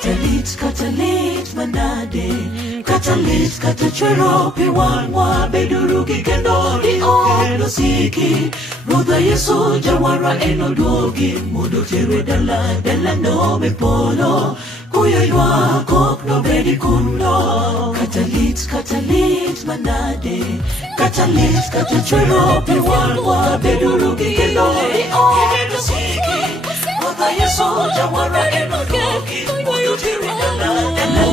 Katalit manade, katalit katachero piwan wa bedurugi kendo di ogno siki. Roda Yesu jawara enodogi mudo tere dala no me polo. Kuya ywa kok no bedi kundo. Katalit manade, katalit katachero piwan wa bedurugi kendo di ogno siki. Roda Yesu jawara enodogi mudo tere dala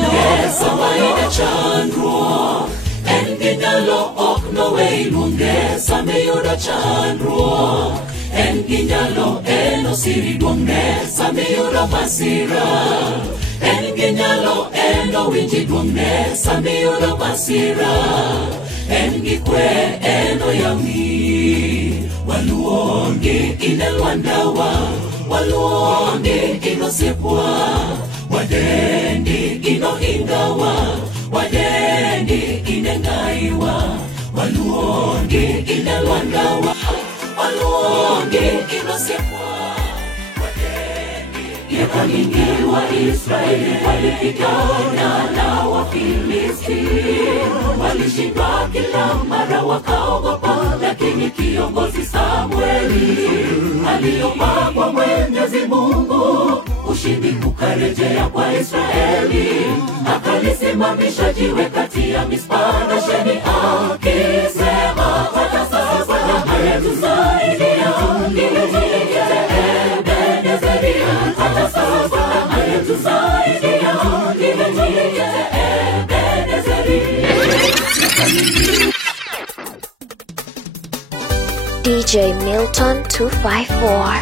no sawaida chandro. Enginyalo okno wei lunge sameyoda chandro. Enginyalo eno siri duongne sameyoda masira. Enginyalo eno winji duongne sameyoda masira. Engikwe eno yami waluongi inelwandawa. Waluongi inosepwa. Wadendi inohingawa. Wadendi inengaiwa. Waluongi inelwandawa. Waluongi inosepwa. Wadendi miaka mingi wa Israeli walipigana na Wafilisti. Walishindwa kila mara wakaogopa, lakini kiongozi Samueli aliomba kwa Mwenyezi Mungu, ushindi ukarejea kwa Israeli. Akalisimamisha jiwe kati ya Mispa na Sheni akisema, hata sasa ametusaidia ili tuingie Ebenezeri. Hata sasa ametusaidia ili tuingie Ebenezeri. DJ Milton 254.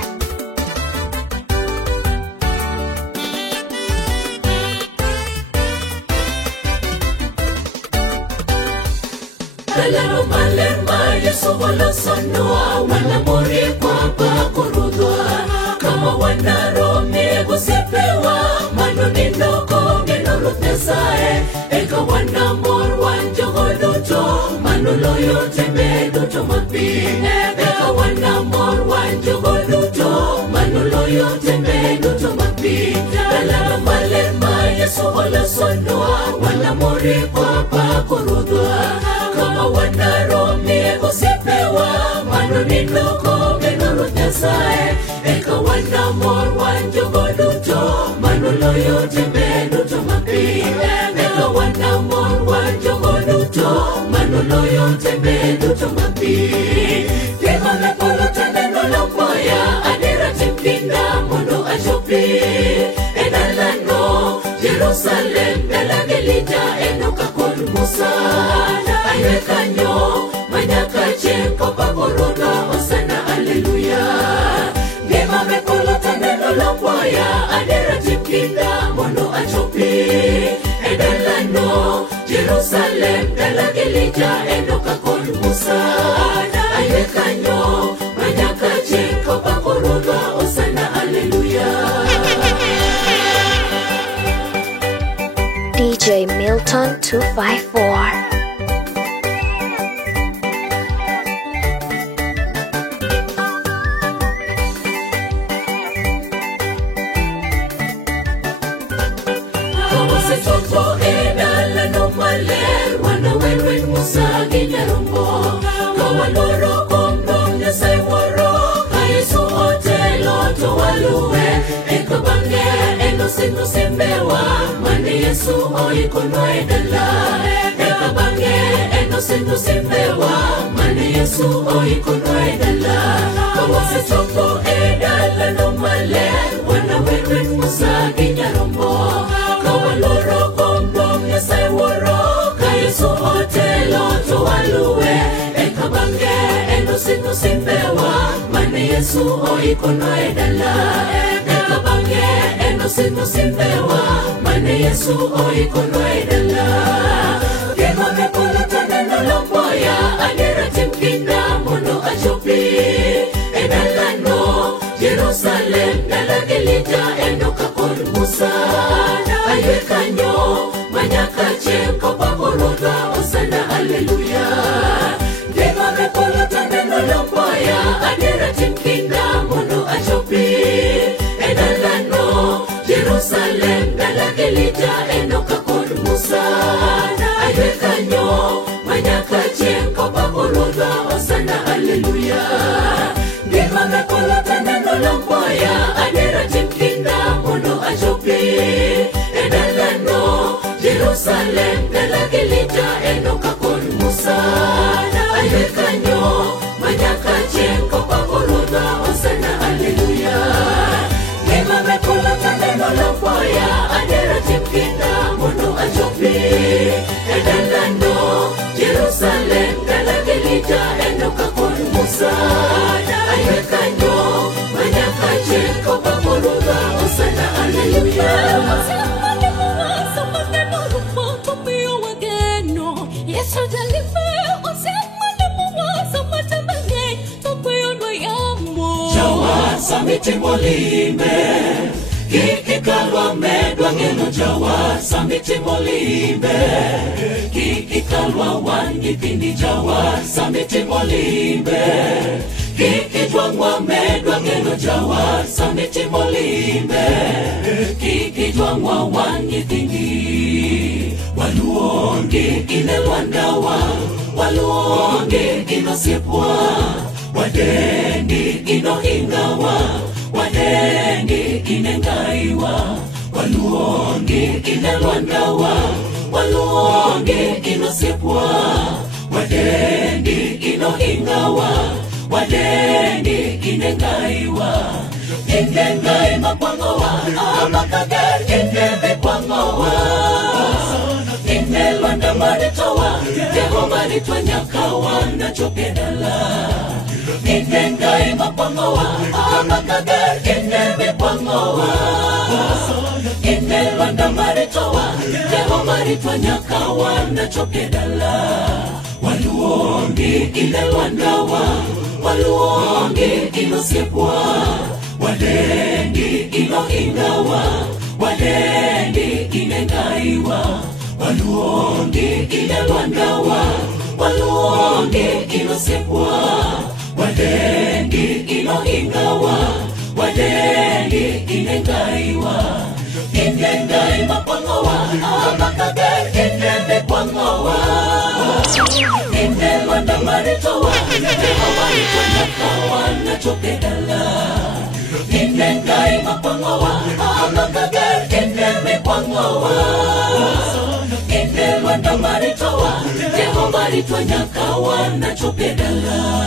Kalaro malema Yesu wala sonua wala mori kwa pakurudwa. Kama wanarome gusepewa manoni ndoko genolo tesae. Eka wana mor wanjogo duto manolo yote me duto mapi. Eka wana mor wanjogo duto manolo yote me duto mapi. Kalaro malema Yesu wala sonua wala mori kwa pakurudwa. Kama wanarome gusepewa manoni ndoko genolo tesae. Eka wana mor wanjogo duto manolo yote me duto mapi. Eka wana mor wanjogo duto manolo yote me duto mapi. Kema me polo taneno lopoya adira timpinda mono ajopi. Edalano Jerusalem dalagelita enoka kon Musa. Ayekanyo manyakache kopa koroga osana aleluya. Gema me polo taneno lopoya adira timpinda mono ajopi. Edalano Jerusalem dalagelita enoka kon Musa. Ayekanyo manyakache kopa koroga osana aleluya. DJ Milton 254. Toto edala no maler wana wenwen Musa ginyarumbo. Kawaloro kombong nyasay waro Yesu otelo to walue. Eka bange eno sino simbewa mane Yesu oikono edala. Eka bange eno sino simbewa mane Yesu oikono edala. Kawase toto edala no maler wana wenwen Musa ginyarumbo. Kawaloro kombong nyasay waro Yesu otelo to walue. Eka bange eno sino simbewa mane Yesu oikono edala. Eka bange eno sino simbewa mane Yesu oikono edala. Kema me polo taneno lopoya adira timpinda mono ajopi. Edalano Jerusalem dalagelita enoka kon Musa. Ayekanyo manyakache kopa koroga osana aleluya. Gema me polo taneno lopoya adira timpinda mono ajopi. Edalano Jerusalem Jerusalem dalagelita enoka kod Musa aywe kanyo manyaka chien kopa kuruda osana haleluya Gima mekolo taneno lamboya adera timkinda mono achopi edalano Jerusalem dalagelita enoka kod Musa aywe kanyo manyaka chien kopa kuruda osana haleluya Gima mekolo taneno lamboya adera timkinda mono achopi edalano Jerusalem dalagelita enoka kod Musa aywe kanyo manyaka chien kopa kuruda osana haleluya Samiti molimbe Kikikalwa medwa ngeno jawa Samiti molimbe Kikikalwa wangi pindi jawa Samiti molimbe Kikijwangwa medwa ngeno jawa Samiti molimbe Kikijwangwa wangi pindi Waluongi inelwandawa Waluongi inosipwa Wadendi inohingawa Wadendi inengaiwa Waluongi inelwandawa Waluongi inosipwa Wadendi inohingawa Wadendi inengaiwa Inengai mapwangowa Amakager inebe kwangowa Inelwanda maritowa Jeho maritwa nyakawa Nachopedala Inengai mapwangowa Amakager inebe kwangowa Inelwanda maritowa Jeho maritwa nyakawa Nachopedala Waluongi inelwandawa Waluongi inosipwa Wadendi inohingawa Wadendi inengaiwa Waluongi inelwandawa Waluongi inosipwa Wadendi inohingawa Wadendi inengaiwa Inengai mapwangowa Amakager inebe kwangowa Inelwanda maritowa Jeho maritwa nyakawa Nachopedala Inengai mapwangowa Amakager inebe kwangowa Inelwanda maritowa Jeho maritwa nyakawa Nachopedala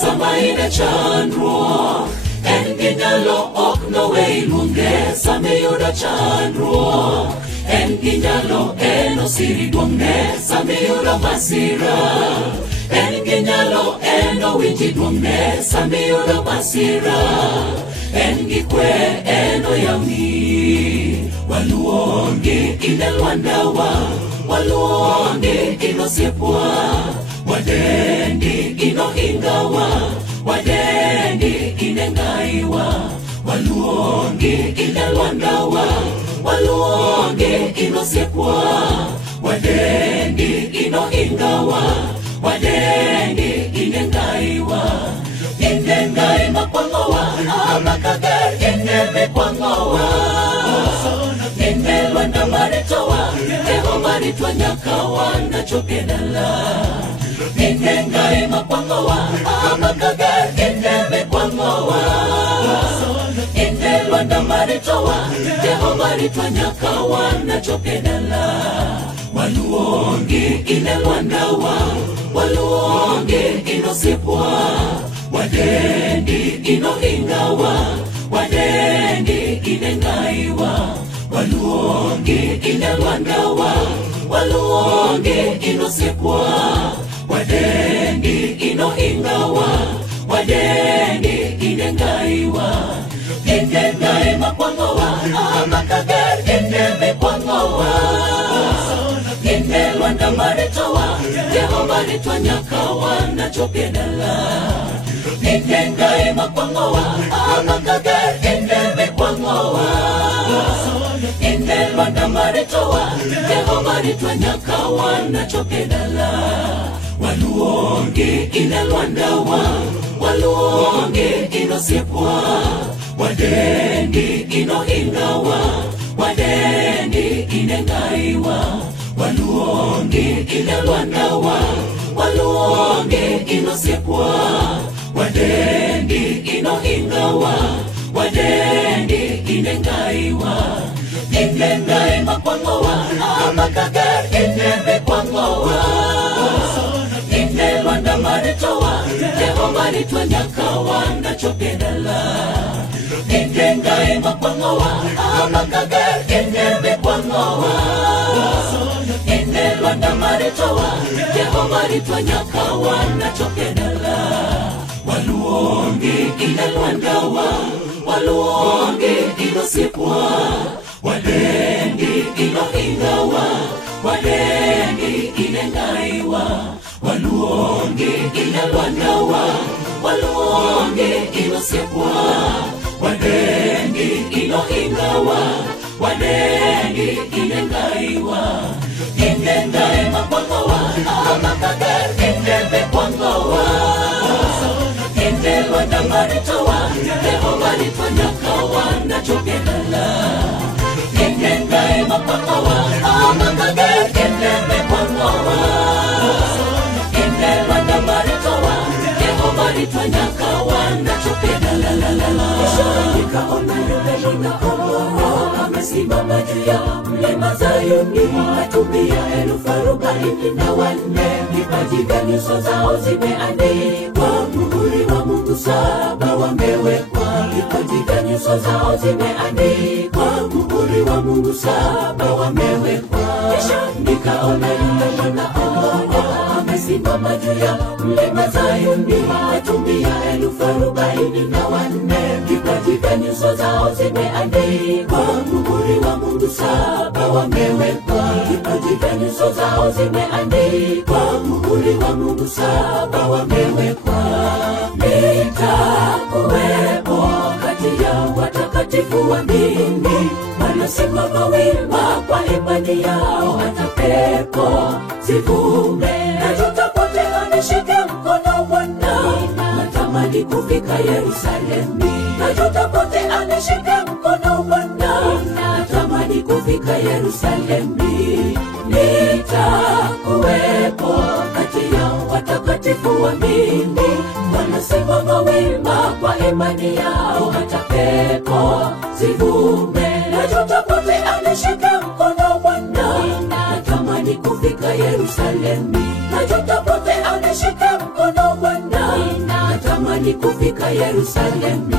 Samaina chandro Enginyalo okno weilunge Sameyuda chandro Enginyalo eno siri duongne Sameyuda masira Enginyalo eno winji duongne Sameyuda masira Engikwe eno yauni Waluongi inelwandawa Waluongi inosipwa Wadendi inohingawa Wadendi inengaiwa Waluongi inelwandawa Waluongi inosipwa Wadendi inohingawa Wadendi inengaiwa Inengai mapwangowa Amakager inebe kwangowa Inelwanda maritowa Jeho maritwa nyakawa Nachopedala Inengai mapwangowa Amakager inebe kwangowa Inelwanda maritowa Jeho maritwa nyakawa Nachopedala Waluongi inelwandawa Waluongi inosipwa Wadendi inohingawa Wadendi inengaiwa Waluongi inelwandawa Waluongi inosipwa Wadendi inohingawa makwangowa amakager ene makwangowa ene lwanda maritowa Jehova ritwa nyakawa na chopedala ene ngai makwangowa amakager ene makwangowa ene lwanda maritowa Jehova ritwa nyakawa na chopedala waluonge ina lwandawa waluonge ino sepwa wadendi ino hingawa wadendi inengaiwa waluonge ina lwandawa waluonge ino sepwa wadendi ino hingawa wadendi inengaiwa inengai makwangowa amakager ineme kwangowa Lwanda maritowa Jehova ritwa nyakawa na chopedala Inengai makwangowa amakager ineme kwangowa Lwanda maritowa Jehova ritwa nyakawa na chopedala waluonge ina lwandawa waluonge ino sepwa wadendi ino hingawa wadendi inengaiwa waluonge ina lwandawa waluonge ino sepwa wadendi ino hingawa wadendi inengaiwa inengai makwangowa amakager ineme kwangowa ine lwanda maritowa Jehova ritwa nyakawa na chopedala inengai makwangowa amakager ineme kwangowa Lwanda maritowa Jehova ritwa nyakawa na chopedala la la la nikaona yule mwana amesimama juu ya mlima Zayuni atumia 40,000 vipaji vya nyuso zao zimeandikwa muhuri wa Mungu 7 wamewekwa vipaji vya nyuso zao zimeandikwa muhuri wa Mungu 7 wamewekwa kisha nikaona yule mwana amesimama juu ya mlima Zayuni atumia 40,000 vipaji vya nyuso zao zimeandikwa muhuri wa Mungu 7 wamewekwa vipaji vya nyuso zao zimeandikwa muhuri wa Mungu 7 wamewekwa nitakuwepo kati ya watakatifu wa mbingu wanasimama wima kwa imani yao hata pepo zivume na tutapotea nishike mkono Bwana natamani kufika Yerusalemu na tutapotea nishike mkono Bwana natamani kufika Yerusalemu nitakuwepo kati ya watakatifu wa mbingu wanasimama wima kwa imani yao hata pepo zivume na tutapotea nishike mkono Bwana natamani kufika Yerusalemu na tutapotea nishike mkono Bwana natamani kufika Yerusalemu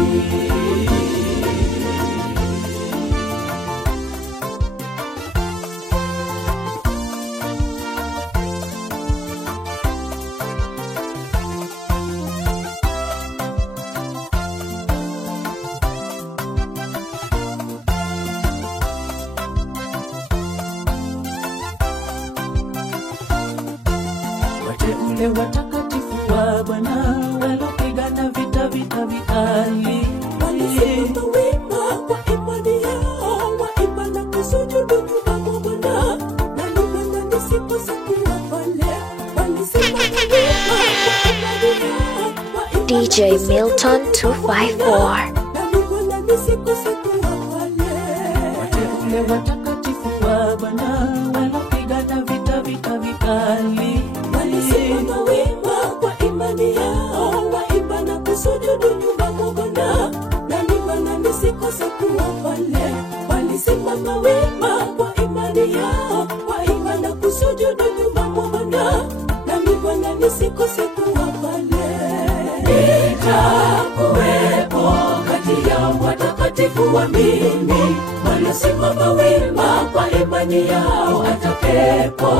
Wateule watakatifu wa Bwana walopigana vita vikali walisimama wima kwa imani yao waimba na kusujudu nyuma mwa Bwana na Bwana nisipose kuwa pale walisimama wima kwa imani yao DJ Milton 254 na Bwana nisipose kuwa pale wateule watakatifu wa Bwana walopigana vita vikali walisimama wima kwa imani yao waimba na kusujudu nyuma mwa Bwana na Bwana nisikose kuwa pale walisimama wima kwa imani yao waimba na kusujudu nyuma mwa Bwana na Bwana nisikose kuwa pale nitakuwepo kati ya watakatifu wa mbingu wanasimama wima kwa imani yao hata pepo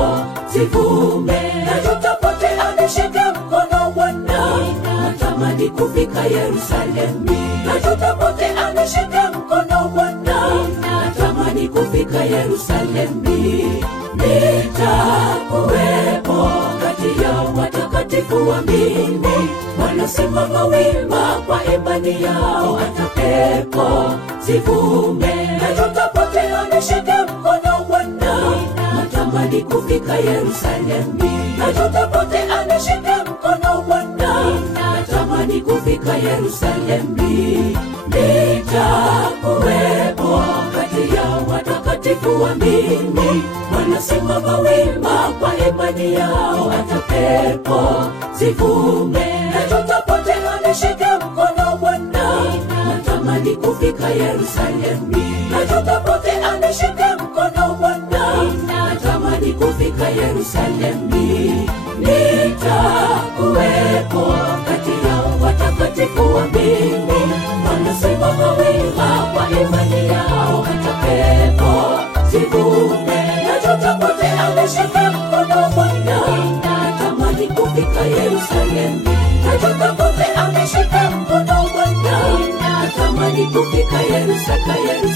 zivume na tutapotea nishike mkono Bwana natamani kufika Yerusalemu na tutapotea anishike mkono Bwana. Natamani kufika Yerusalemu, nitakuwepo kati ya watakatifu waamini wanasimama wima kwa imani yao, hata pepo zivume na tutapotea. Nishike mkono Bwana. Natamani kufika Yerusalemu, na tutapotea. Nishike mkono Bwana. Natamani kufika Yerusalemu, nitakuwepo kati ya watakatifu waamini wanasimama wima kwa imani yao, hata pepo zivume na tutapotea. Nishike mkono Bwana. Natamani kufika Yerusalemu, na tutapotea. Nishike mkono Bwana. Natamani kufika Yerusalemu, nitakuwepo kati ya watakatifu waamini wanasimama wima kwa imani yao, hata pepo zivume na tutapotea. Nishike mkono Bwana. Natamani kufika Yerusalemu, na tutapotea. Nishike mkono Bwana. Natamani kufika Yerusalemu.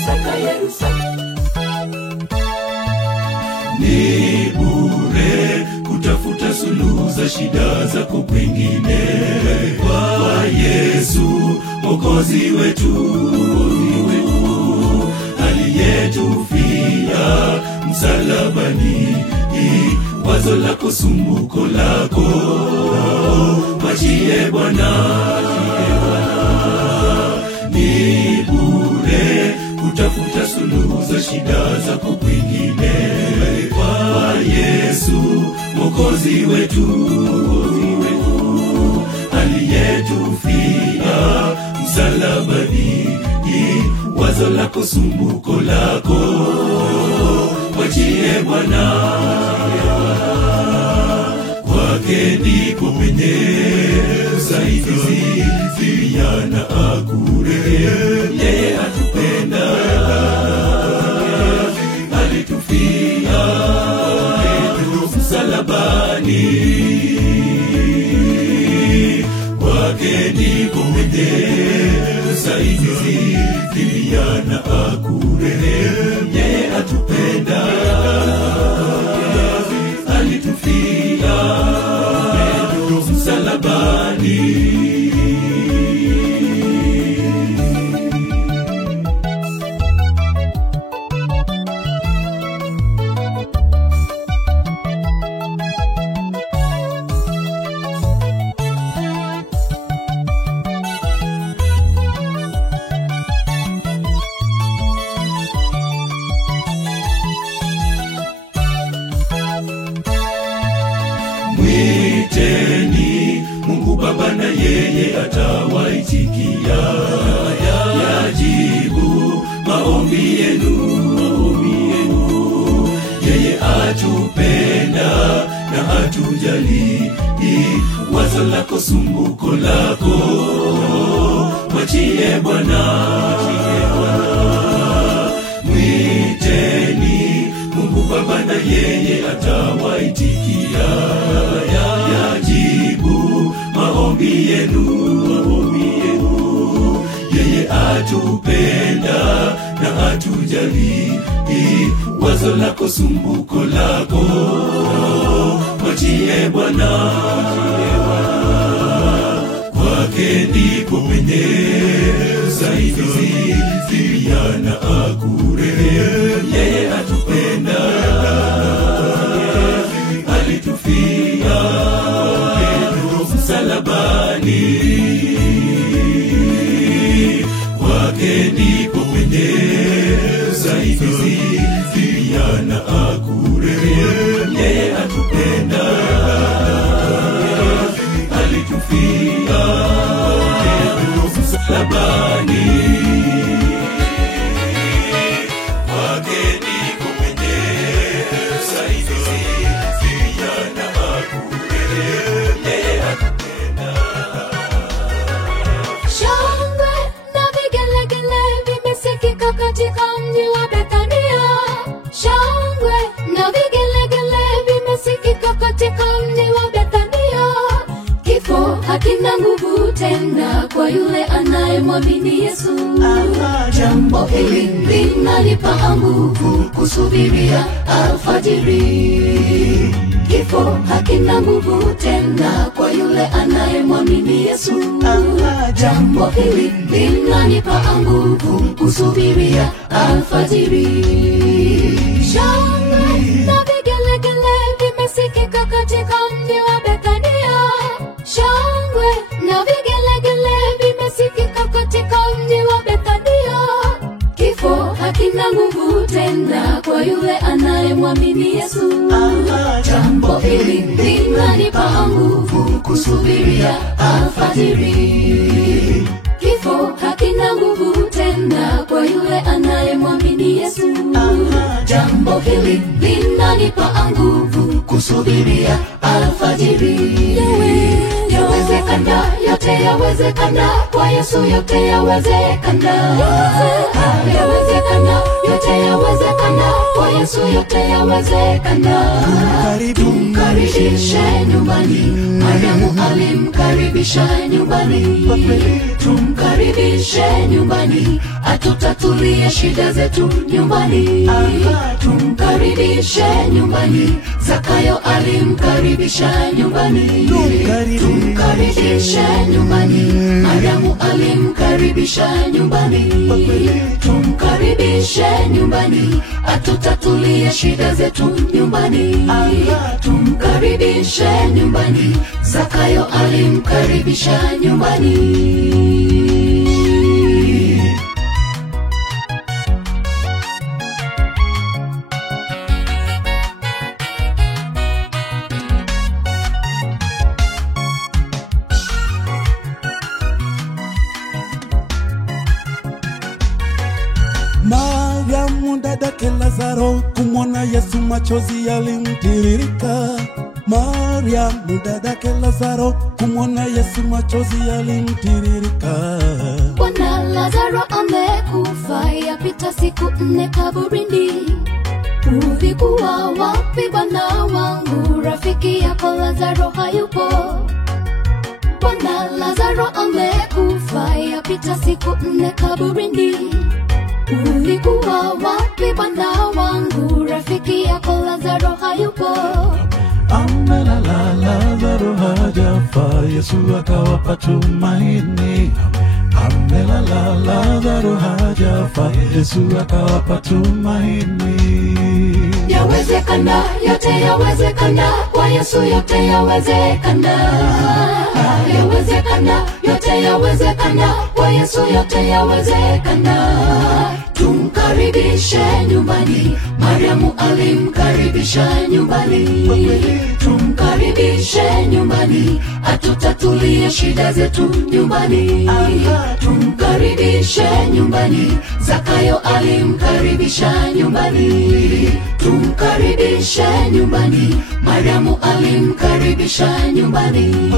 Ni bure kutafuta suluhu za shida zako kwingine, kwa Yesu Mwokozi wetu aliyetufia msalabani. Wazo lako, sumbuko lako, mwachie Bwana. Ni bure kutafuta suluhu za shida zako kwingine, kwa Yesu Mwokozi wetu aliyetufia msalabani. Wazo lako, sumbuko lako, mwachie Bwana. Kwake ndipo penye usaidizi, vijana akure. Yeye atupenda, alitufia msalabani. Kwake ndipo penye usaidizi, vijana akure. Yeye atupenda, alitufia msalabani. Mwiteni Mungu Baba na yeye atawaitikia. Yajibu maombi yenu. Yeye atupenda na atujali. Wazo lako, sumbuko lako, mwachie Bwana. Mwiteni Mungu Baba na yeye atawaitikia. Yajibu maombi yenu. Yeye atupenda na atujali. Wazo lako, sumbuko lako, mwachie Bwana. Kwake ndipo penye usaidizi, vijana akure. Yeye atupenda, alitufia msalabani. Kwake ndipo penye usaidizi, vijana akure. Yeye atupenda, alitufia msalabani. Kwake ndipo penye usaidizi, vijana akure. Yeye atupenda. Shangwe na vigelegele vimesikika katika mji wa Bethania. Shangwe na vigelegele vimesikika katika mji wa Bethania. Kifo hakina nguvu tena kwa yule anayemwamini Yesu. Jambo hili linanipa nguvu kusubiria alfajiri. Kifo hakina nguvu tena kwa yule anayemwamini Yesu. Jambo hili linanipa nguvu kusubiria alfajiri. Shangwe na vigelegele vimesikika katika mji wa Bethania. Shangwe na vigelegele vimesikika katika mji wa Bethania. Kifo hakina nguvu tena kwa yule anayemwamini Yesu. Jambo hili linanipa nguvu kusubiria alfajiri. Kifo hakina nguvu tena kwa yule anayemwamini Yesu. Jambo hili linanipa nguvu kusubiria alfajiri. Yawezekana, yote yawezekana kwa Yesu, yote yawezekana. Yawezekana, yote yawezekana kwa Yesu, yote yawezekana. Tumkaribishe nyumbani, Mariamu alimkaribisha nyumbani. Tumkaribishe nyumbani, atutatulie shida zetu nyumbani. Tumkaribishe nyumbani, Zakayo alimkaribisha nyumbani. Tumkaribishe nyumbani, Mariamu alimkaribisha nyumbani. Tumkaribishe nyumbani, atutatulie shida zetu nyumbani. Tumkaribishe nyumbani, Zakayo alimkaribisha nyumbani. Mariamu dadake Lazaro kumwona Yesu machozi yalimtiririka. Mariamu dadake Lazaro kumwona Yesu machozi yalimtiririka. Bwana Lazaro amekufa, yapita siku 4 kaburini. Ulikuwa wapi Bwana wangu? Rafiki yako Lazaro hayupo. Bwana Lazaro amekufa, yapita siku 4 kaburini. Ulikuwa wapi Bwana wangu? Rafiki yako Lazaro hayupo. Amelala Lazaro hajafa, Yesu akawapa tumaini. Amelala Lazaro hajafa, Yesu akawapa tumaini. Yawezekana, yote yawezekana kwa Yesu, yote yawezekana. Yawezekana, yote yawezekana kwa Yesu, yote yawezekana. Tumkaribishe nyumbani, Mariamu alimkaribisha nyumbani. Tumkaribishe nyumbani, atutatulie shida zetu nyumbani. Tumkaribishe nyumbani, Zakayo alimkaribisha nyumbani. Tumkaribishe nyumbani, Mariamu alimkaribisha nyumbani.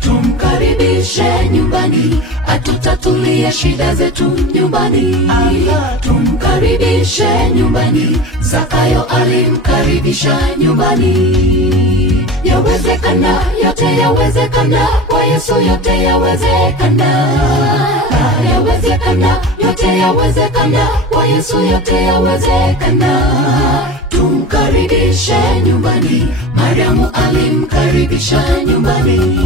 Tumkaribishe nyumbani, atutatulie shida zetu nyumbani. Tumkaribishe nyumbani, Zakayo alimkaribisha nyumbani. Yawezekana, yote yawezekana kwa Yesu, yote yawezekana. Yawezekana, yote yawezekana kwa Yesu, yote yawezekana. Tumkaribishe nyumbani, Mariamu alimkaribisha nyumbani.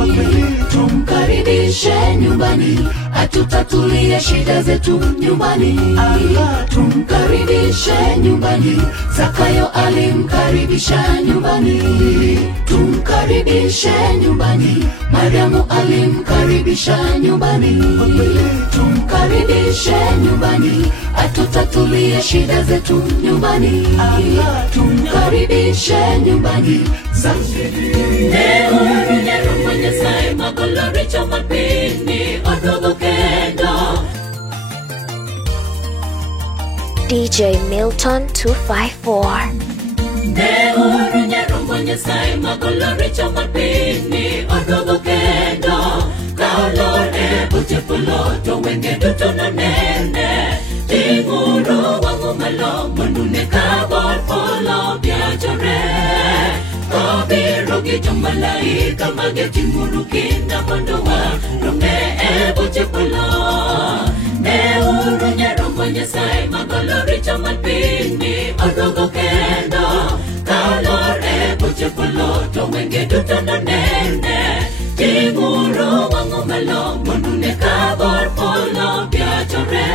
Tumkaribishe nyumbani, atutatulie shida zetu nyumbani. Tumkaribishe nyumbani, Zakayo alimkaribisha nyumbani. Tumkaribishe nyumbani, Mariamu alimkaribisha nyumbani. Tumkaribishe nyumbani, atutatulie shida zetu nyumbani. Tumkaribishe nyumbani, DJ Milton 254. Rogi Malaika mageti murukinda mondowa Rome boche polo Ne uru nyarombo nyasai magolori chaman pini Odogo kendo Kalore boche polo To wenge dutana nene Tinguru wangu malong Monune kabor polo piachore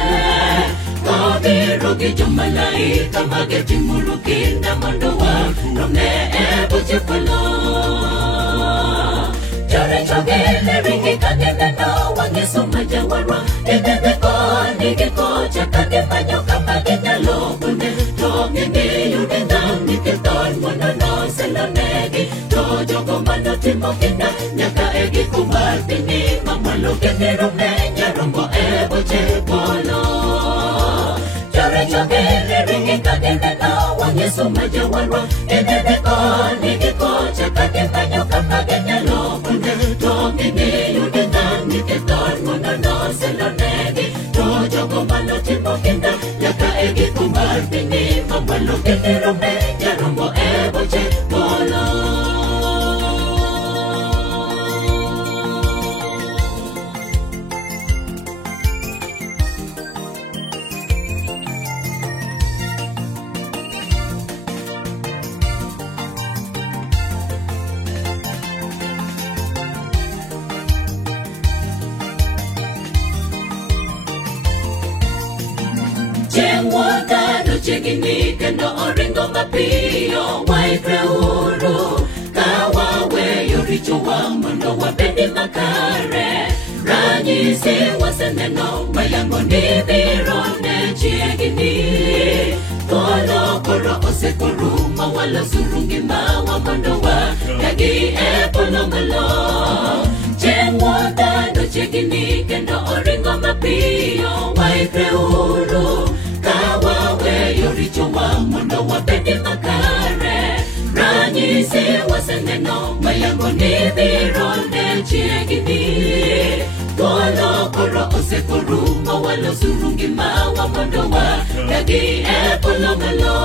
Rogi Malaika mageti murukinda mondowa Rome boche polo Chore chogele ringi kagene no wangi sumaja warwa Edebe ko nige ko chakage panyo kapage nyalo Bune toge ni yude nami keton Mono no selonegi Tojogo mano timo kina Nyaka egi kumar tini Mamalo kene rume nyarombo boche polo Chore chogele ringi kagene no wangi sumaja warwa Edebe ko nige ko chakage panyo kapage nyalo Togi ni yude nami keton Mono no selonegi Tojogo mano timo kina Nyaka egi kumar tini Mamalo kene rume nyarombo boche polo Chegini kendo oringo mapio waikre uru Kawawe yoricho wa mondo wabendi makare Ranyisi waseneno mayango ni birone chegini Kolo koro osekoruma wala surungi mawa mondo wa Yagi polo malo Chemwota do chegini kendo oringo mapio waikre uru Kawawe yoricho wa mondo wabendi makare Ranyisi waseneno mayango ni birone chegini Kolo koro osekoruma wala surungi mawa mondo wa Yagi polo malo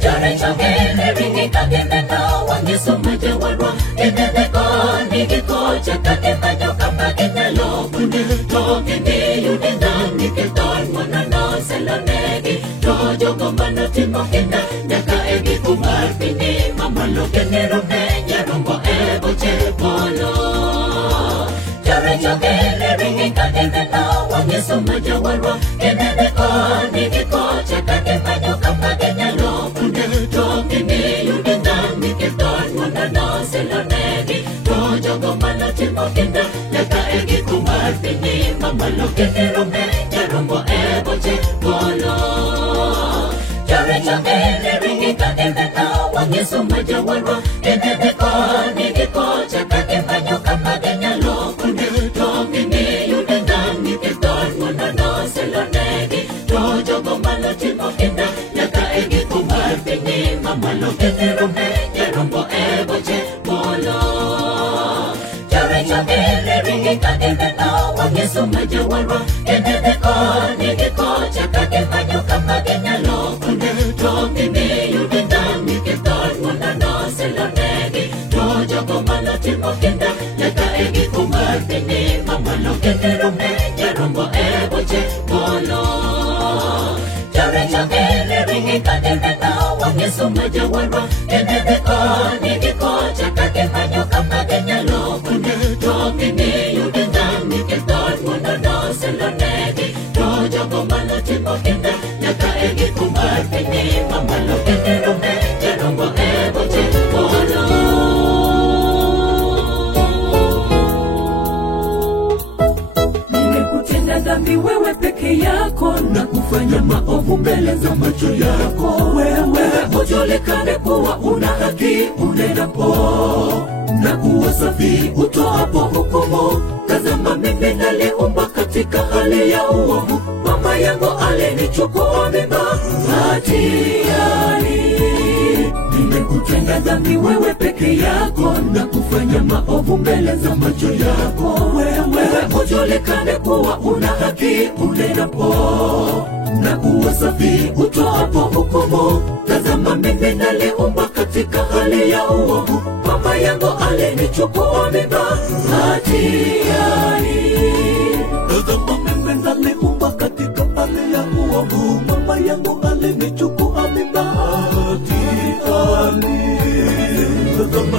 Chore chogele ringi kagene no wangi sumaja warwa Edebe ko nige ko chakage panyo kapage nyalo Bune toge ni yude nami keton Mono no selonegi Tojogo mano timo kina Nyaka egi kumar pini Mamalo kene rume nyarombo boche polo Chore chogele ringi kagene no wangi sumaja warwa Edebe ko nige ko chakage panyo kapage nyalo Bune toge ni yude nami keton Mono no selonegi Tojogo mano timo kina Nyaka egi kumar pini Mamalo kene rume nyarombo boche polo Chore chogele ringi kagene no wangi sumaja warwa Edebe ko nige ko chakage panyo kapage nyalo Bune toge ni yude nami keton Mono no selonegi Tojogo mano timo kina Nyaka egi kumar pini Mamalo kene rume nyarombo boche polo Chore chogele ringi kagene no wangi sumaja warwa Edebe ko nige ko chakage panyo kapage nyalo Bune toge ni yude nami keton Mono no selonegi Tojogo mano timo kina Nyaka egi kumar pini Mamalo kene rume nyarombo boche polo Chore chogele ringi kagene no wangi sumaja warwa Edebe ko nige ko chakage panyo kapage nyalo Bune toge ni yude nami keton Mono no selonegi Tojogo mano timo kina Nyaka egi kumar pini Mamalo kene rume nyarombo boche polo Nimekutenda dhambi wewe peke yako Na kufanya maovu mbele za macho yako Wewe ujulikane kuwa una haki unenapo Na kuwa safi utoapo hukumu Tazama mimi naliumba katika hali ya uovu Mama yangu alinichukua mimba hatiani Nimekutenda dhambi wewe peke yako Na kufanya maovu mbele za macho yako Wewe ujulikane kuwa una haki unenapo Na kuwa safi utoapo hukumu Tazama mimi naliumba katika katika hali ya uovu, mama yangu alinichukua mimba hatiani. Tazama mimi naliumba katika hali ya uovu, mama yangu alinichukua mimba hatiani.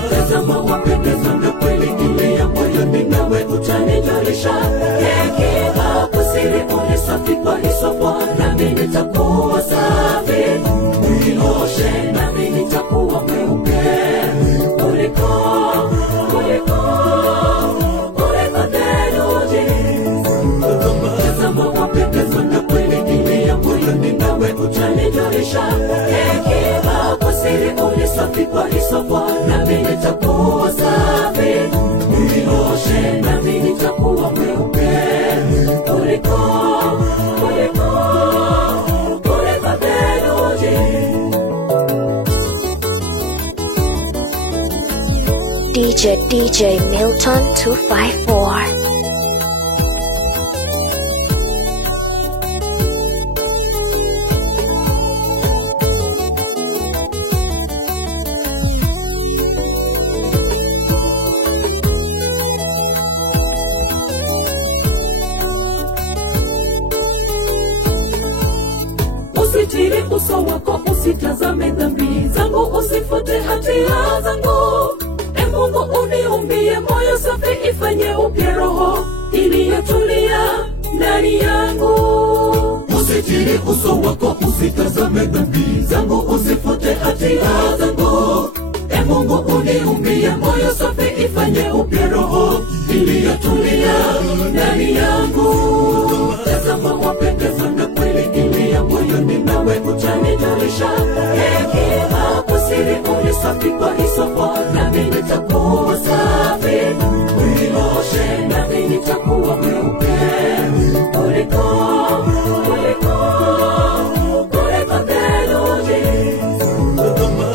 Tazama wapendeza na kweli kilia moyoni, nawe utanijulisha hekima kwa siri, unisafi kwa hisopo, nami nitakuwa safi. Unioshe nami nitakuwa mweupe kuliko theluji. Tazama wapendeza na kweli kilia moyoni, nawe utanijulisha hekima kwa siri, unisafi kwa hisopo, nami nitakuwa safi. Unioshe nami nitakuwa mweupe kuliko theluji. DJ Milton 254. Usitiri uso wako, usitazame dhambi zangu, usifute hatia zangu. E Mungu, uniumbie moyo safi, ifanye upya roho iliyotulia ndani yangu. Usitiri uso wako, usitazame dhambi zangu, usifute hatia zangu. E Mungu, uniumbie moyo safi, ifanye upya roho iliyotulia ndani yangu. Tazama wapendeza na kweli kilia moyoni, nawe utanijulisha hekima kwa siri, unisafi kwa hisopo, nami nitakuwa safi. Unioshe nami nitakuwa mweupe kuliko theluji.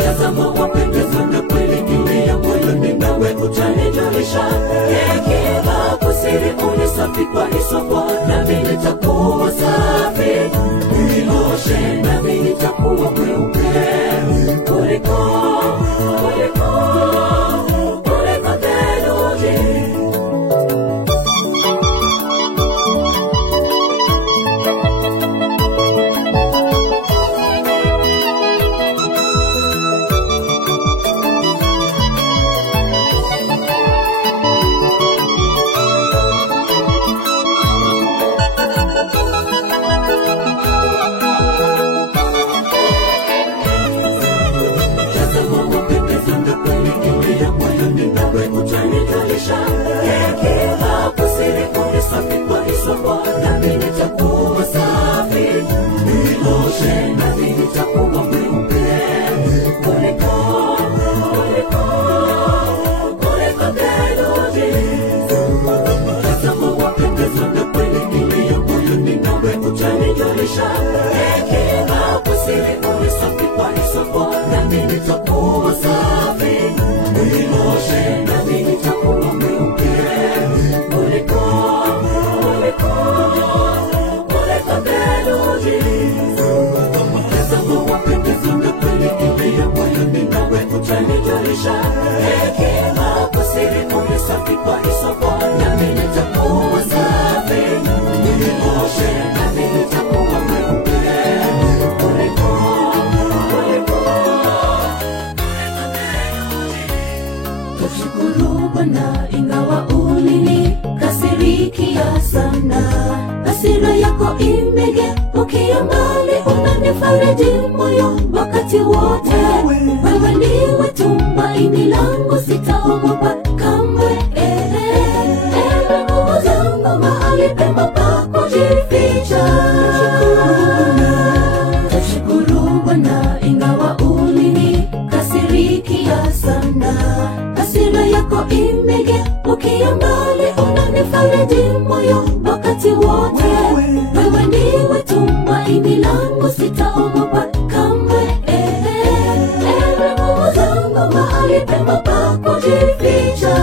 Tazama wapendeza na kweli kilia moyoni, nawe utanijulisha hekima kwa siri, unisafi kwa hisopo, nami nitakuwa safi. Unioshe nami nitakuwa mweupe kuliko theluji. Hekima kwa siri, unisafi kwa hisopo, nami nitakuwa safi. Unioshe nami nitakuwa mweupe kuliko theluji. Tazama wapendeza na kweli kilia moyoni, nawe utanijulisha hekima kwa siri, unisafi kwa hisopo, nami nitakuwa safi. Unioshe nami nitakuwa mweupe kuliko theluji. Tazama wapendeza na kweli kilia moyoni, nawe utanijulisha hekima kwa siri, unisafi kwa hisopo, nami nitakuwa safi. Unioshe nami nitakuwa mweupe kuliko Tushukuru Bwana ingawa ulinikasirikia sana, hasira yako imegeukia mbali, unanifariji moyo wakati wote. Wewe ndiwe tumaini langu, sitaogopa kamwe. Ewe nguvu zangu, mahali pema pa kujificha. Tushukuru Bwana ingawa ulinikasirikia sana, hasira yako imegeukia mbali, unanifariji moyo wakati wote. Wewe ndiwe tumaini langu, sitaogopa kamwe. Ewe nguvu zangu, mahali pema pa kujificha.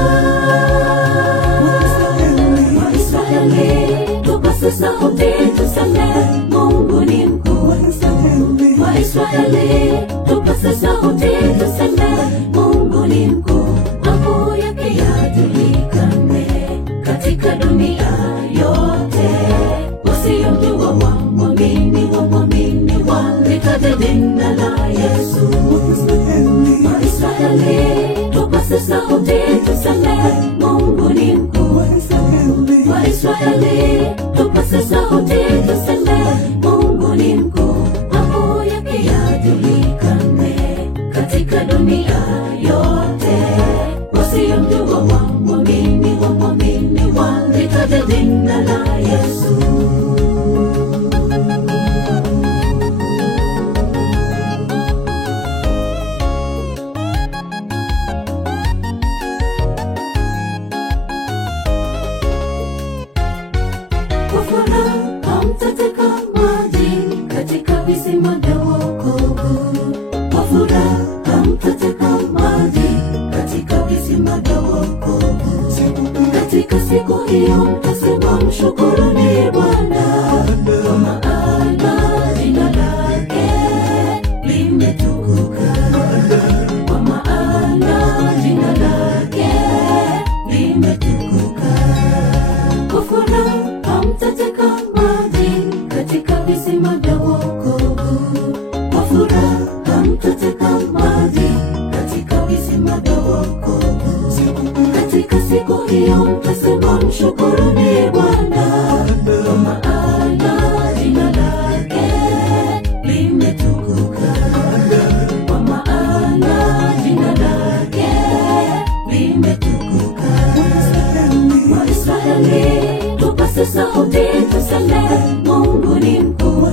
Waisraeli, tupase sauti tuseme, Mungu ni mkuu. Waisraeli, tupase sauti tuseme, katika dunia yote. Wasiomjua wamwamini walitaja jina la Yesu. Waisraeli, tupase sauti tuseme Mungu ni mkuu. Waisraeli, tupase sauti tuseme Mungu ni mkuu. Mambo yake yajulikane katika dunia yote. Wasiomjua wamwamini walitaja jina la Yesu. Kwa furaha mtateka maji katika visima vya wokovu. Kwa furaha mtateka maji katika visima vya wokovu. Katika siku hiyo mtasema mshukuruni Bwana, kwa maana jina lake limetukuka. Kwa maana jina lake limetukuka. Kwa furaha mtateka maji katika visima vya wokovu. Kwa furaha mtateka maji katika visima vya wokovu. Katika siku hiyo mtasema mshukuruni Bwana, kwa maana jina lake limetukuka. Kwa maana jina lake limetukuka. Waisraeli, tupase sauti tuseme Mungu ni mkuu.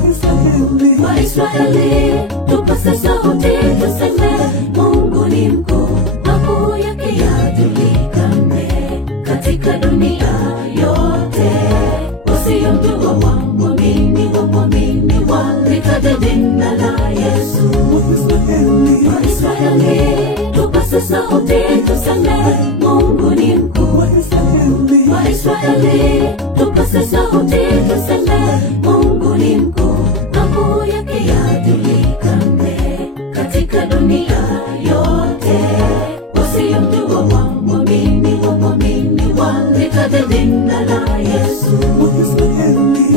Waisraeli, tupase sauti tuseme Mungu ni mkuu. Mambo yake yajulikane katika dunia yote. Wasiomjua wamwamini walitaja jina la Yesu. Waisraeli, tupase sauti tuseme Mungu ni mkuu. Waisraeli, tupase sauti tuseme Mungu ni mkuu. Mambo yake yajulikane katika dunia yote. Wasiomjua wamwamini walitaja jina la Yesu.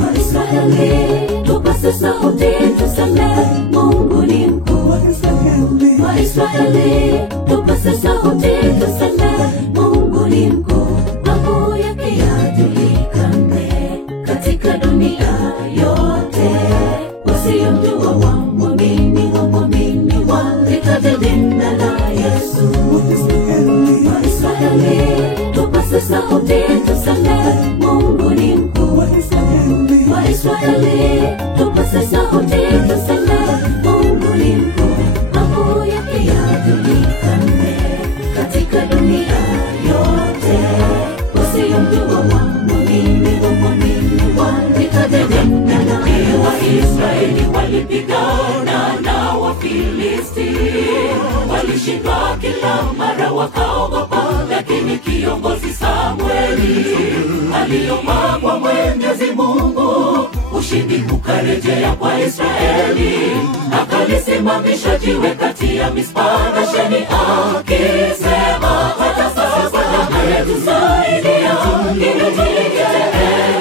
Waisraeli, tupase sauti tuseme Mungu ni mkuu. Waisraeli, tupase sauti tuseme Mungu ni mkuu. Mambo yake yajulikane katika dunia yote. Wasiomjua wamwamini walitaja jina la Yesu. Waisraeli, tupase sauti tuseme Mungu ni mkuu. Waisraeli, tupase sauti tuseme Mungu ni mkuu. Mambo yake yajulikane katika dunia yote. Wasiomjua wamwamini walitaja jina la Yesu. Waisraeli walipigana na Wafilisti, walishindwa kila mara wakaogopa, lakini kiongozi Samueli aliomba kwa Mwenyezi Mungu, ushindi ukarejea kwa Israeli. Akalisimamisha jiwe kati ya Mispa na Sheni akisema, hata sasa Bwana ametusaidia ili tuingie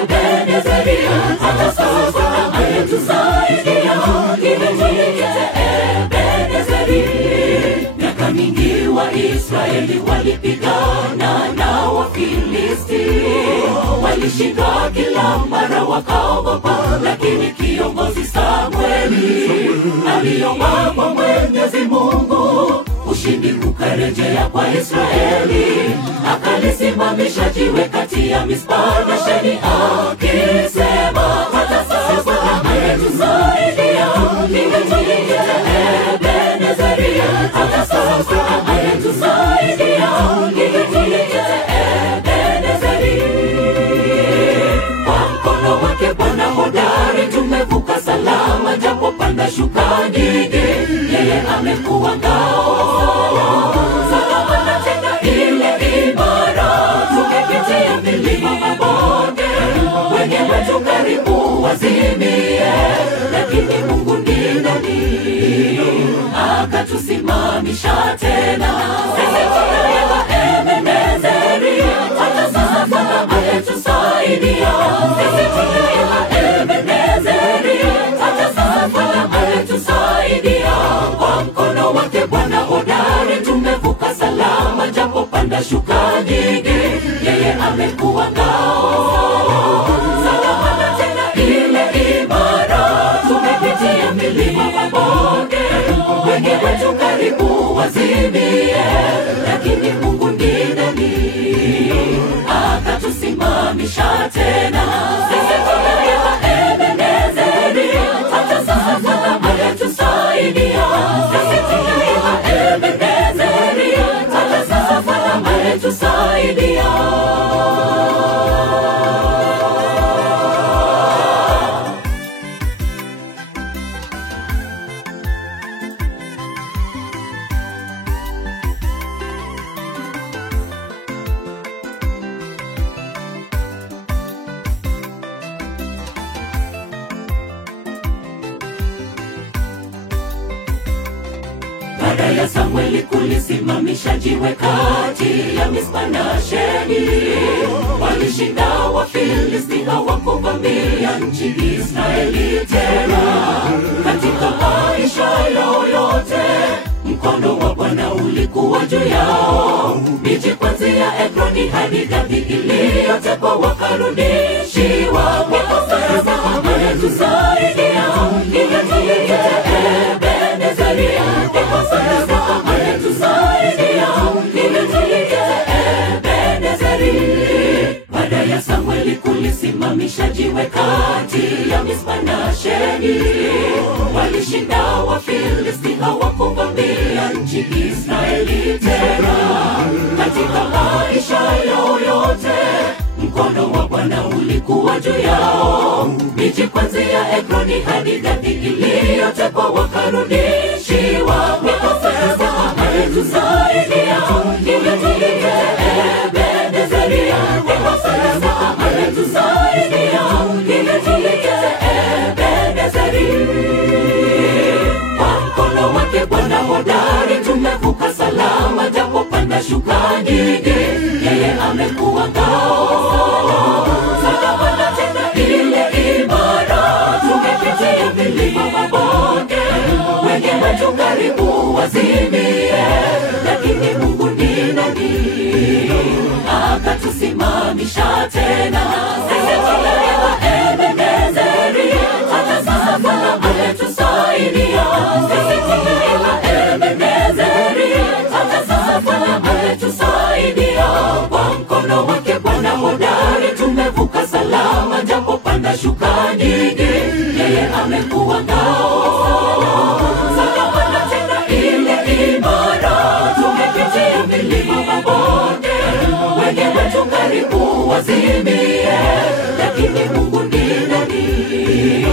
Ebenezeri. Hata sasa Bwana ametusaidia ili tuingie Ebenezeri. Miaka mingi Waisraeli walipigana na Wafilisti, walishindwa kila mara wakaogopa, lakini kiongozi Samueli aliomba kwa Mwenyezi Mungu, ushindi ukarejea kwa Israeli. Akalisimamisha jiwe kati ya Mispa na Sheni akisema, hata sasa Bwana ametusaidia ili tuingie Ebenezeri. Hata sasa Bwana ametusaidia ili tuingie Ebenezeri. Kwa mkono wake Bwana hodari tumevuka salama, japo panda shuka nyingi, yeye amekuwa ngao salama na tena ile imara. Tumepitia milima mabonde, wenye wetu karibu wazimie, lakini Mungu ni nani akatusimamisha tena. Sisi tunaenda Ebenezeri. Hata sasa Bwana ametusaidia amekuwa ngao salama na tena ile imara. Tumepitia milima mabonde, wengi wetu karibu wazimie, lakini Mungu ndiye nani akatusimamisha tena. Sisi tunaimba Ebenezeri, hata sasa salama yatusaidia. Sisi tunaimba Ebenezeri, hata sasa salama yatusaidia. Baada ya Samueli kulisimamisha jiwe kati ya Mispa na Sheni, walishinda Wafilisti hawakuvamia nchi Israeli tena. Katika maisha yao yote mkono wa Bwana ulikuwa juu yao. Miji kuanzia Ekroni hadi Gathi iliyotekwa wakarudishiwa. Sasa ametusaidia ili tuliite Ebenezeri. Sasa ametusaidia ili tuliite Ebenezeri. Baada ya Samueli kulisimamisha jiwe kati ya Mispa na Sheni, walishinda Wafilisti hawakuvamia nchi Israeli tena. Katika maisha yao yote mkono wa Bwana ulikuwa juu yao. Miji kuanzia Ekroni hadi Gathi iliyotekwa wakarudishiwa. Sasa ametusaidia ili tuliite Ebenezeri. Sasa ametusaidia ili tuliite Ebenezeri. Kwa mkono wake Bwana hodari tumevuka salama, japo panda shuka nyingi, yeye amekuwa ngao salama na tena ile imara. Tumepitia milima mabonde, wengi wetu karibu wazimie, lakini Mungu ni nani akatusimamisha tena. Sisi tunaimba Ebenezeri, hata sasa salama ametusaidia. Sisi tunaimba Ebenezeri, hata sasa salama ametusaidia. Kwa mkono wake Bwana hodari tumevuka salama, japo panda shuka nyingi, yeye amekuwa ngao salama na tena ile imara. Tumepitia milima mabonde, wengi wetu karibu wazimie, lakini Mungu ndiye nani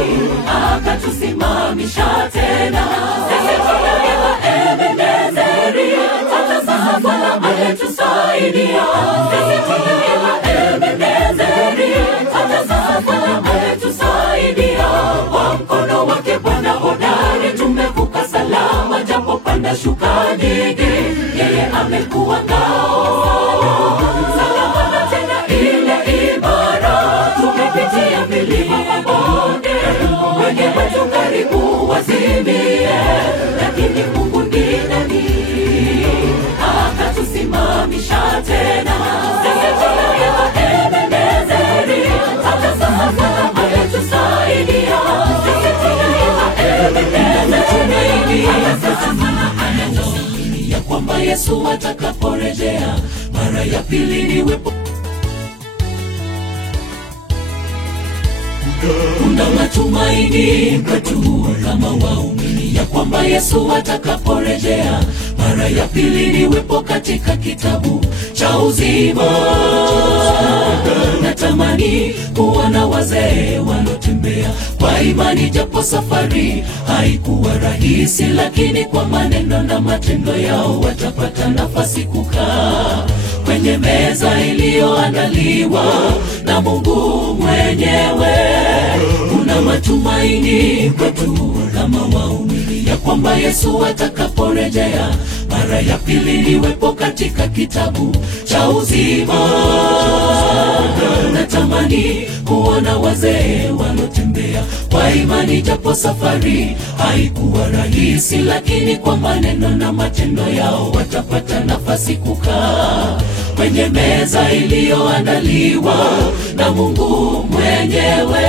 akatusimamisha tena. Sisi tunaimba Ebenezeri, hata sasa salama ametusaidia. Sisi tunaimba Ebenezeri, hata sasa salama ametusaidia. Kwa mkono wake Bwana hodari tumevuka salama, japo panda shuka nyingi, yeye amekuwa ngao salama na tena ile imara. Tumepitia milima mabonde, wengi wetu karibu wazimie, lakini Mungu ndiye nani akatusimamisha tena. Sisi tunaimba Ebenezeri, hata sasa salama ametusaidia. Sisi tunaimba Ebenezeri, hata sasa salama ametusaidia. Ya kwamba Yesu atakaporejea mara ya pili niwepo. Kuna matumaini kwetu kama waumini, ya kwamba Yesu atakaporejea mara ya pili niwepo katika kitabu cha uzima. Natamani kuona wazee walotembea kwa imani, japo safari haikuwa rahisi, lakini kwa maneno na matendo yao watapata nafasi kukaa kwenye meza iliyoandaliwa na Mungu mwenyewe. Kuna matumaini kwetu kama waumini, ya kwamba Yesu atakaporejea mara ya pili niwepo katika kitabu cha uzima. Natamani kuona wazee walotembea kwa imani, japo safari haikuwa rahisi, lakini kwa maneno na matendo yao watapata nafasi kukaa kwenye meza iliyoandaliwa na Mungu mwenyewe.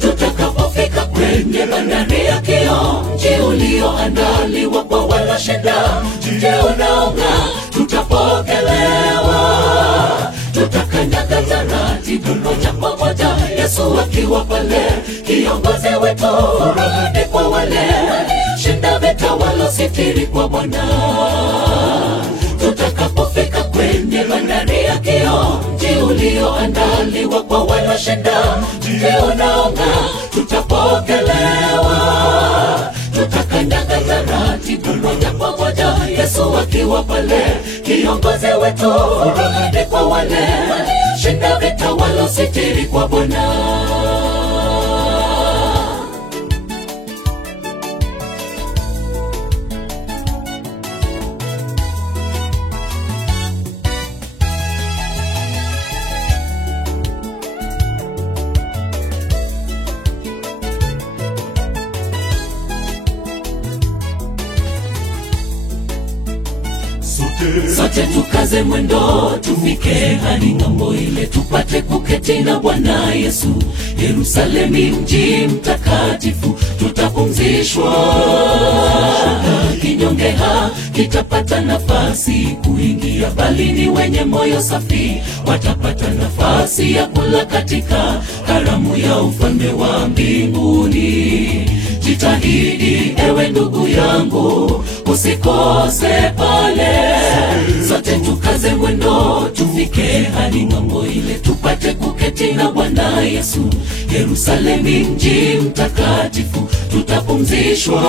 Tutakapofika kwenye bandari ya kioo, mji ulioandaliwa kwa walioshinda, mji unaong'aa, tutapokelewa. Tutakanyaga taratibu moja kwa moja, Yesu akiwa pale, kiongozi wetu. Furaha kwa wale shinda vita walositiri kwa Bwana. Tutakapofika kwenye bandari ya kioo, mji ulioandaliwa kwa walioshinda, mji unaong'aa, tutapokelewa. Tutakanyaga taratibu moja kwa moja, Yesu akiwa pale, kiongozi wetu. Furaha kwa wale shinda vita walositiri kwa Bwana. Sote tukaze mwendo, tufike hadi ng'ambo ile, tupate kuketi na Bwana Yesu. Yerusalemu mji mtakatifu, tutapumzishwa. Kinyonge kitapata nafasi kuingia, bali ni wenye moyo safi watapata nafasi ya kula katika karamu ya ufalme wa mbinguni. Jitahidi ewe ndugu yangu, usikose pale. Sote tukaze mwendo, tufike hadi ng'ambo ile, tupate kuketi na Bwana Yesu. Yerusalemu mji mtakatifu, tutapumzishwa.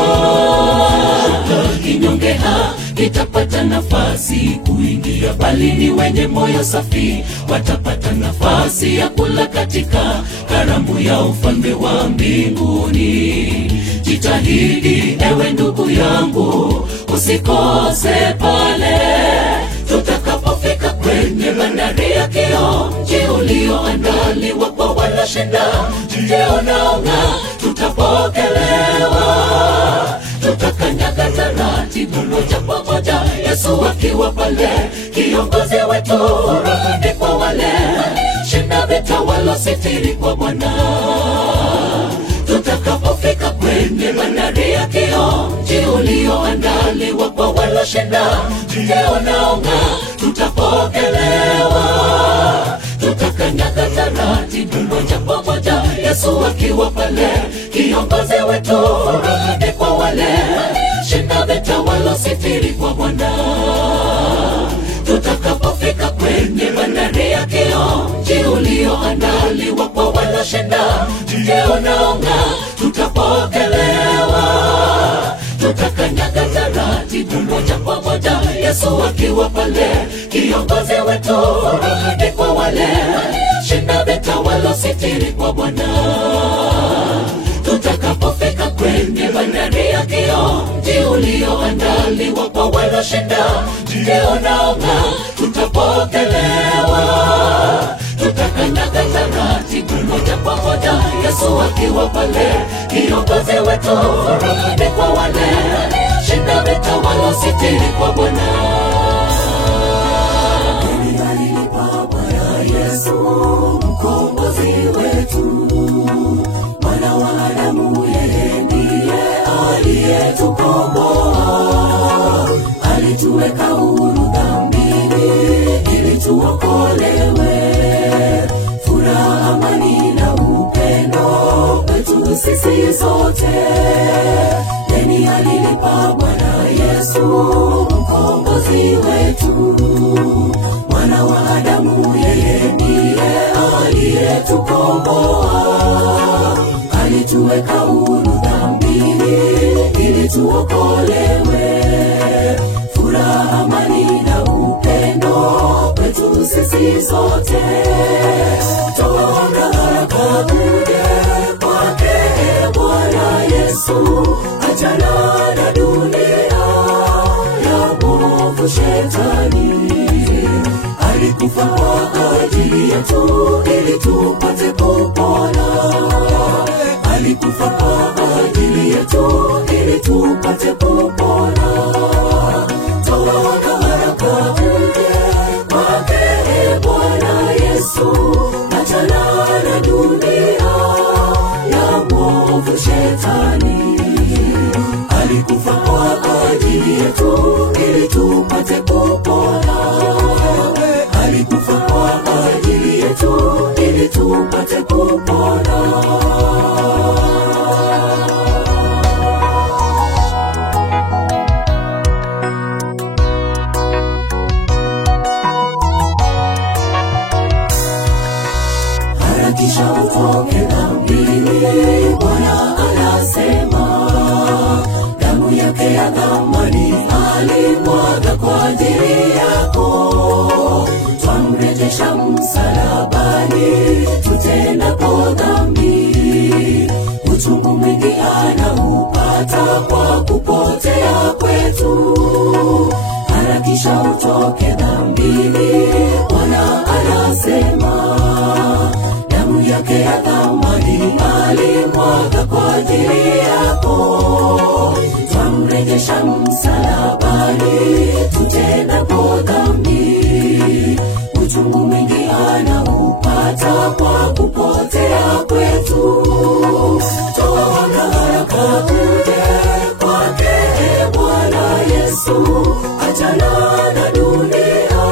Kinyonge kitapata nafasi kuingia, bali ni wenye moyo safi watapata nafasi ya kula katika karamu ya ufalme wa mbinguni. Jitahidi ewe ndugu yangu, usikose pale. Tutakapofika kwenye bandari ya kioo, mji ulioandaliwa kwa walioshinda, mji unaong'aa, tutapokelewa. Tutakanyaga taratibu moja kwa moja, Yesu akiwa pale, kiongozi wetu. Furaha kwa wale shinda vita walositiri kwa Bwana. Tutakapofika kwenye bandari ya kioo, mji ulioandaliwa kwa walioshinda, mji unaong'aa, tutapokelewa. Tutakanyaga taratibu moja kwa moja, Yesu akiwa pale, kiongozi wetu. Furaha kwa wale shinda vita walositiri kwa Bwana. Tutakapofika kwenye bandari ya kioo, mji ulioandaliwa kwa walioshinda, mji unaong'aa, tutapokelewa. Tutakanyaga taratibu moja kwa moja, Yesu akiwa pale, kiongozi wetu. Furaha kwa wale shinda vita walositiri kwa Bwana. Tutakapofika kwenye bandari ya kioo, mji ulioandaliwa kwa walioshinda, mji unaong'aa, tutapokelewa. Tutakanyaga taratibu moja kwa moja, Yesu akiwa pale, kiongozi wetu. Furaha kwa wale shinda vita walositiri kwa Bwana. Alilipa Bwana Yesu mkombozi wetu, Mwana wa Adamu, yeye ndiye aliyetukomboa. Alituweka huru dhambini ili tuokolewe. Furaha, amani na upendo kwetu sisi sote. Deni alilipa Bwana Yesu mkombozi wetu, Mwana wa Adamu, yeye ndiye aliyetukomboa. Alituweka huru dhambini ili tuokolewe. Furaha, amani na upendo kwetu sisi sote. Toka haraka uje kwake Bwana Yesu, achana na dunia ya mwovu Shetani. Alikufa kwa ajili yetu ili tupate kupona. Alikufa kwa ajili yetu ili tupate kupona. Toka haraka uje kwake tupate kupona. Harakisha utoke dhambini, Bwana anasema. Damu yake ya thamani alimwaga kwa ajili yako. Twamrejesha msalabani tutendapo dhambi. Uchungu mwingi anaupata kwa kupotea kwetu. Harakisha utoke dhambini, Bwana anasema. Damu yake ya thamani alimwaga kwa ajili yako. Twamrejesha msalabani tutendapo dhambi. Uchungu mwingi anaupata kwa kupotea kwetu. Toka haraka uje kwake Bwana Yesu. Achana na dunia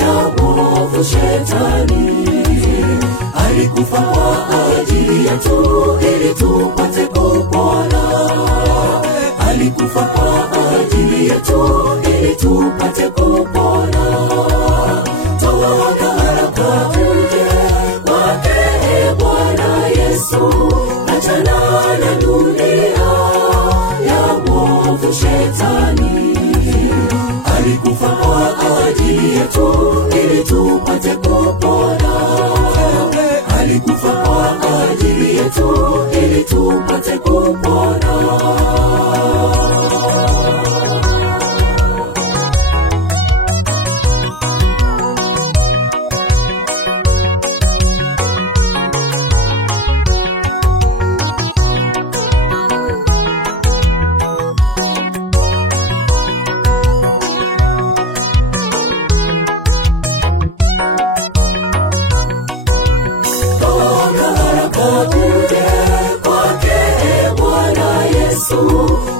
ya mwovu Shetani. Alikufa kwa ajili yetu ili tupate kupona. Alikufa kwa ajili yetu ili tupate kupona. Toka haraka uje kwake Bwana Yesu. Achana na dunia ya mwovu Shetani. Alikufa kwa ajili yetu ili tupate kupona. Alikufa kwa ajili yetu ili tupate kupona.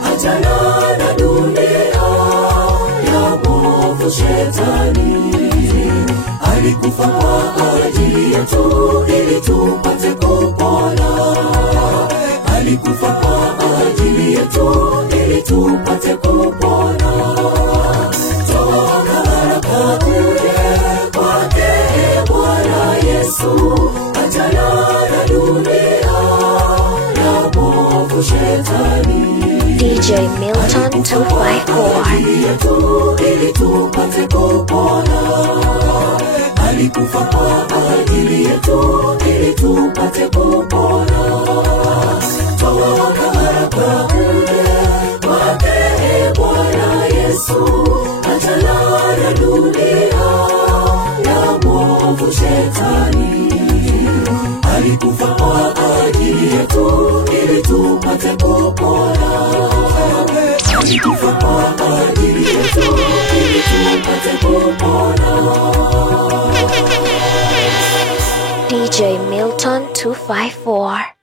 Achana na dunia ya mwovu Shetani. Alikufa kwa ajili yetu ili tupate kupona. Alikufa kwa ajili yetu ili tupate kupona. Toka haraka uje kwake Bwana Yesu. Achana na dunia ya mwovu Shetani. DJ Milton 254. Ili tupate kupona. Alikufa kwa ajili yetu ili tupate kupona. Toka haraka uje kwake Bwana Yesu. Achana na dunia ya mwovu Shetani. Alikufa kwa ajili yetu ili tupate kupona. Alikufa kwa ajili yetu ili tupate kupona. DJ Milton 254.